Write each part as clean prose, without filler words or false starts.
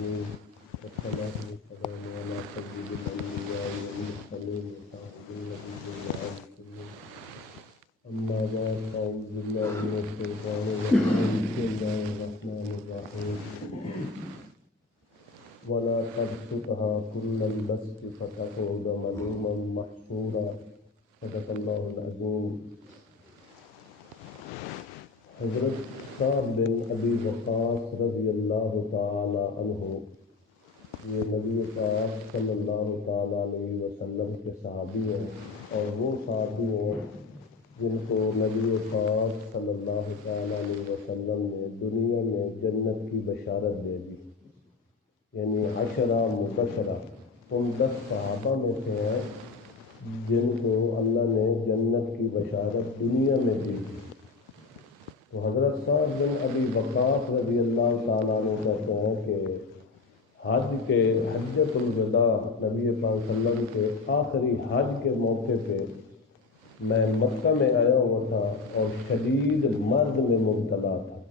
العالمين والصلاة والسلام على سيد الأنبياء والمرسلين وصحبه النبي العظيم أما بعد أعوذ بالله من الشيطان الرجيم بسم الله الرحمن الرحيم ولا تبسطها كل البسط فتقعد ملوما محسورا صدق الله العظيم۔ حضرت سعد بن ابی وقاص رضی اللہ تعالی عنہ یہ نبی پاک صلی اللہ تعالی علیہ وسلم کے صحابی ہیں، اور وہ صحابی ہیں جن کو نبی پاک صلی اللہ تعالی علیہ وسلم نے دنیا میں جنت کی بشارت دے دی، یعنی عشرہ مبشرہ ان 10 صحابہ میں سے ہیں جن کو اللہ نے جنت کی بشارت دنیا میں دی۔ تو حضرت سعد بن ابی وقاص رضی اللہ تعالیٰ عنہ کہتے ہیں کہ حجۃ الوداع نبی پاک صلی اللہ علیہ وسلم کے آخری حج کے موقع پہ میں مکہ میں آیا ہوا تھا اور شدید مرض میں مبتلا تھا،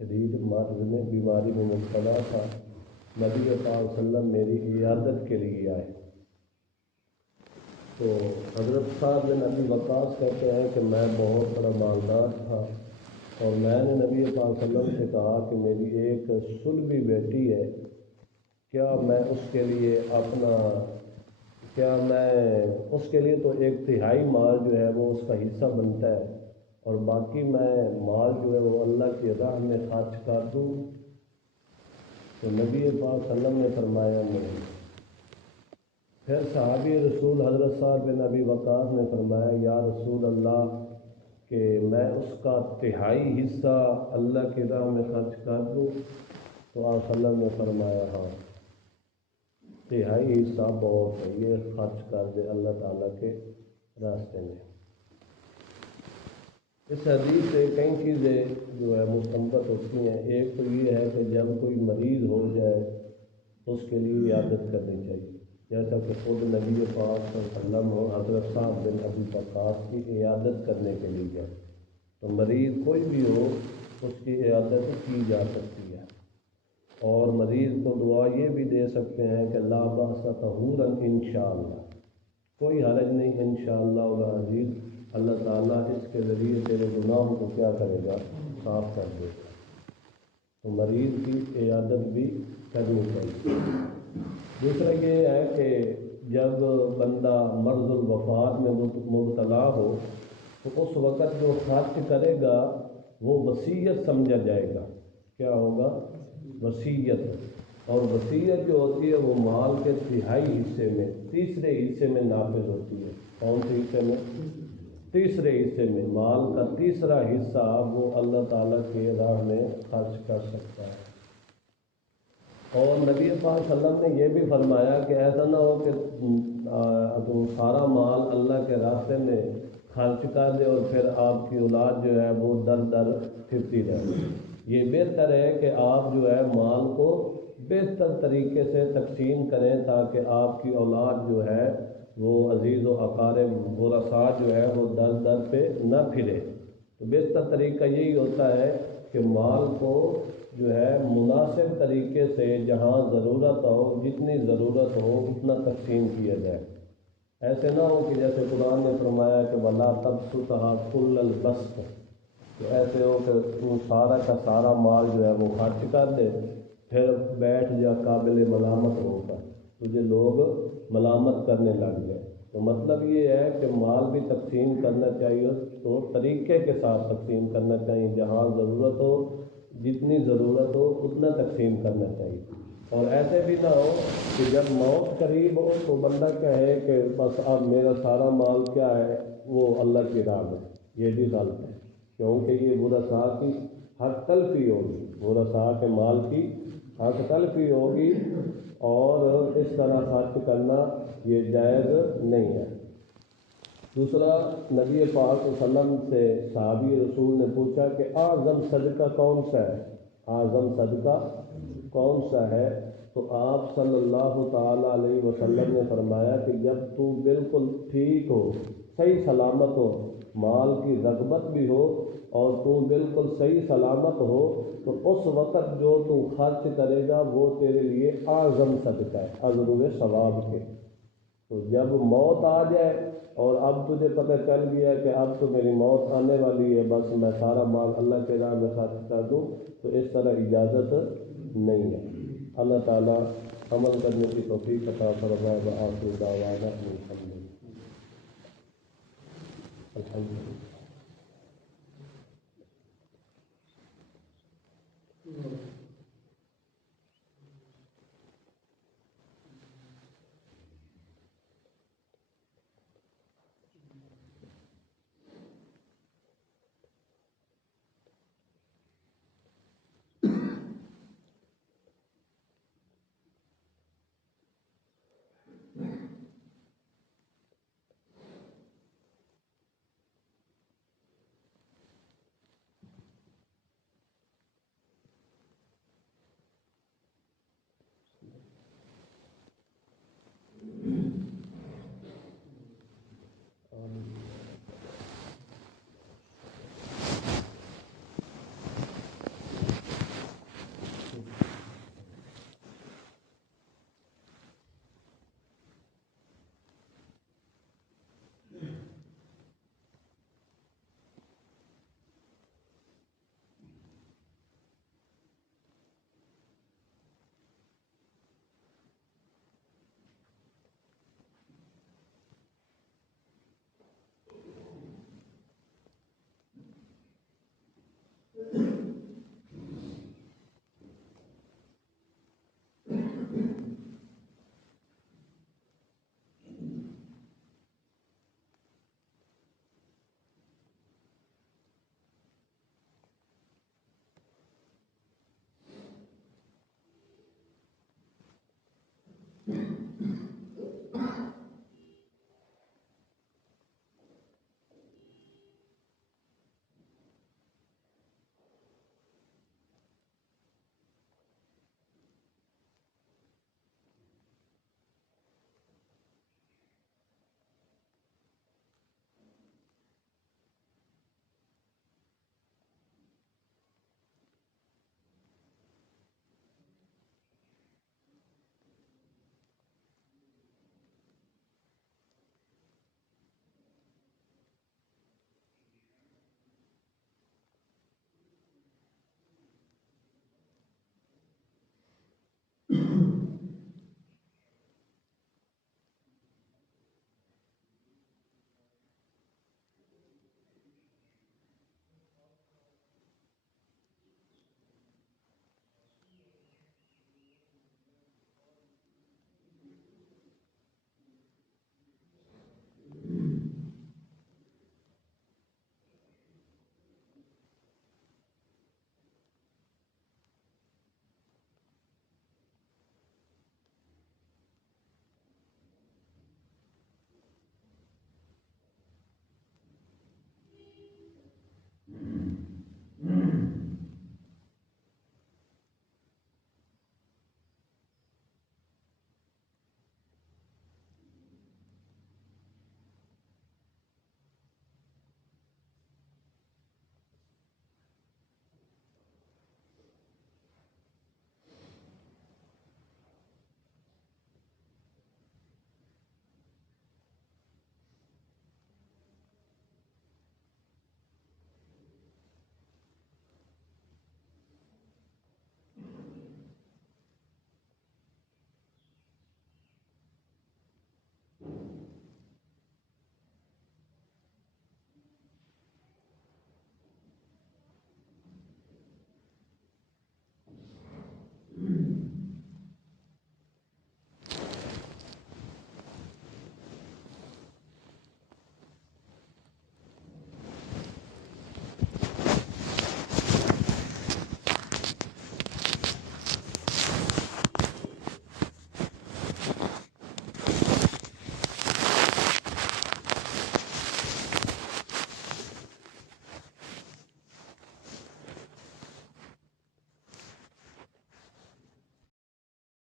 شدید مرض میں بیماری میں مبتلا تھا۔ نبی پاک صلی اللہ علیہ وسلم میری عیادت کے لیے آئے تو حضرت سعد بن ابی وقاص کہتے ہیں کہ میں بہت بڑا مالدار تھا، اور میں نے نبی پاک صلی اللہ علیہ وسلم سے کہا کہ میری ایک صلبی بیٹی ہے، کیا میں اس کے لیے تو 1/3 مال جو ہے وہ اس کا حصہ بنتا ہے، اور باقی میں مال جو ہے وہ اللہ کی راہ میں خرچ کر دوں؟ تو نبی پاک صلی اللہ علیہ وسلم نے فرمایا نہیں۔ پھر صحابی رسول حضرت سعد بن ابی وقاص نے فرمایا یا رسول اللہ کہ میں اس کا 1/3 حصہ اللہ کی راہ میں خرچ کر دوں؟ تو آپ صلی اللہ علیہ وسلم نے فرمایا ہاں، 1/3 حصہ بہت ہے، یہ خرچ کر دے اللہ تعالیٰ کے راستے میں۔ اس حدیث سے کئی چیزیں جو ہے مستنبط ہوتی ہیں۔ ایک تو یہ ہے کہ جب کوئی مریض ہو جائے اس کے لیے عیادت کرنی چاہیے، جیسا کہ خود نبی پاک صلی اللہ علیہ وسلم اور حضرت سعد بن ابی وقاص کی عیادت کرنے کے لیے گئے، تو مریض کوئی بھی ہو اس کی عیادت کی جا سکتی ہے، اور مریض کو دعا یہ بھی دے سکتے ہیں کہ لا بأس طہورا انشاءاللہ، کوئی حرج نہیں انشاءاللہ العزیز، اللہ تعالیٰ اس کے ذریعے تیرے گناہوں کو کیا کرے گا؟ صاف کر دے گا۔ تو مریض کی عیادت بھی کرنی چاہیے۔ دوسرا یہ ہے کہ جب بندہ مرض الوفات میں مبتلا ہو تو اس وقت جو خرچ کرے گا وہ وصیت سمجھا جائے گا۔ کیا ہوگا؟ وصیت۔ اور وصیت جو ہوتی ہے وہ مال کے 1/3 حصے میں 3 حصے میں نافذ ہوتی ہے۔ کون سے حصے میں؟ 3 حصے میں۔ مال کا 3 حصہ وہ اللہ تعالیٰ کی راہ میں خرچ کر سکتا ہے۔ اور نبی پاک صلی اللہ علیہ وسلم نے یہ بھی فرمایا کہ ایسا نہ ہو کہ تم سارا مال اللہ کے راستے میں خرچ کر دے اور پھر آپ کی اولاد جو ہے وہ در در پھرتی رہے۔ یہ بہتر ہے کہ آپ جو ہے مال کو بہتر طریقے سے تقسیم کریں تاکہ آپ کی اولاد جو ہے وہ عزیز و اقارب ورثاء جو ہے وہ در در پہ نہ پھرے۔ تو بہتر طریقہ یہی ہوتا ہے کہ مال کو جو ہے مناسب طریقے سے جہاں ضرورت ہو، جتنی ضرورت ہو اتنا تقسیم کیا جائے۔ ایسے نہ ہو کہ جیسے قرآن نے فرمایا کہ وَلَا تَبْسُطْهَا كُلَّ الْبَسْطِ، تو ایسے ہو کہ تو سارا کا سارا مال جو ہے وہ خرچ کر دے، پھر بیٹھ جا قابل ملامت ہو کر، تجھے لوگ ملامت کرنے لگ جائے۔ تو مطلب یہ ہے کہ مال بھی تقسیم کرنا چاہیے تو طریقے کے ساتھ تقسیم کرنا چاہیے، جہاں ضرورت ہو جتنی ضرورت ہو اتنا تقسیم کرنا چاہیے۔ اور ایسے بھی نہ ہو کہ جب موت قریب ہو تو بندہ کہے کہ بس اب میرا سارا مال کیا ہے وہ اللہ کی راہ میں، یہ بھی غلط ہے، کیونکہ یہ ورثاء کی حق تلفی ہوگی، ورثاء کے مال کی حق تلفی ہوگی، اور اس طرح خرچ کرنا یہ جائز نہیں ہے۔ دوسرا، نبی پاک صلی اللہ علیہ وسلم سے صحابی رسول نے پوچھا کہ اعظم صدقہ کون سا ہے؟ اعظم صدقہ کون سا ہے؟ تو آپ صلی اللہ تعالیٰ علیہ وسلم نے فرمایا کہ جب تو بالکل ٹھیک ہو، صحیح سلامت ہو، مال کی رغبت بھی ہو، اور تو بالکل صحیح سلامت ہو تو اس وقت جو تو خرچ کرے گا وہ تیرے لیے اعظم صدقہ ہے اجر و ثواب کے. تو جب موت آ جائے اور اب تجھے پتہ چل گیا کہ اب تو میری موت آنے والی ہے، بس میں سارا مال اللہ کے راہ میں خرچ کر دوں، تو اس طرح اجازت نہیں ہے. اللہ تعالیٰ عمل کرنے کی توفیق عطا فرمائے. وآخر دعوانا الحمد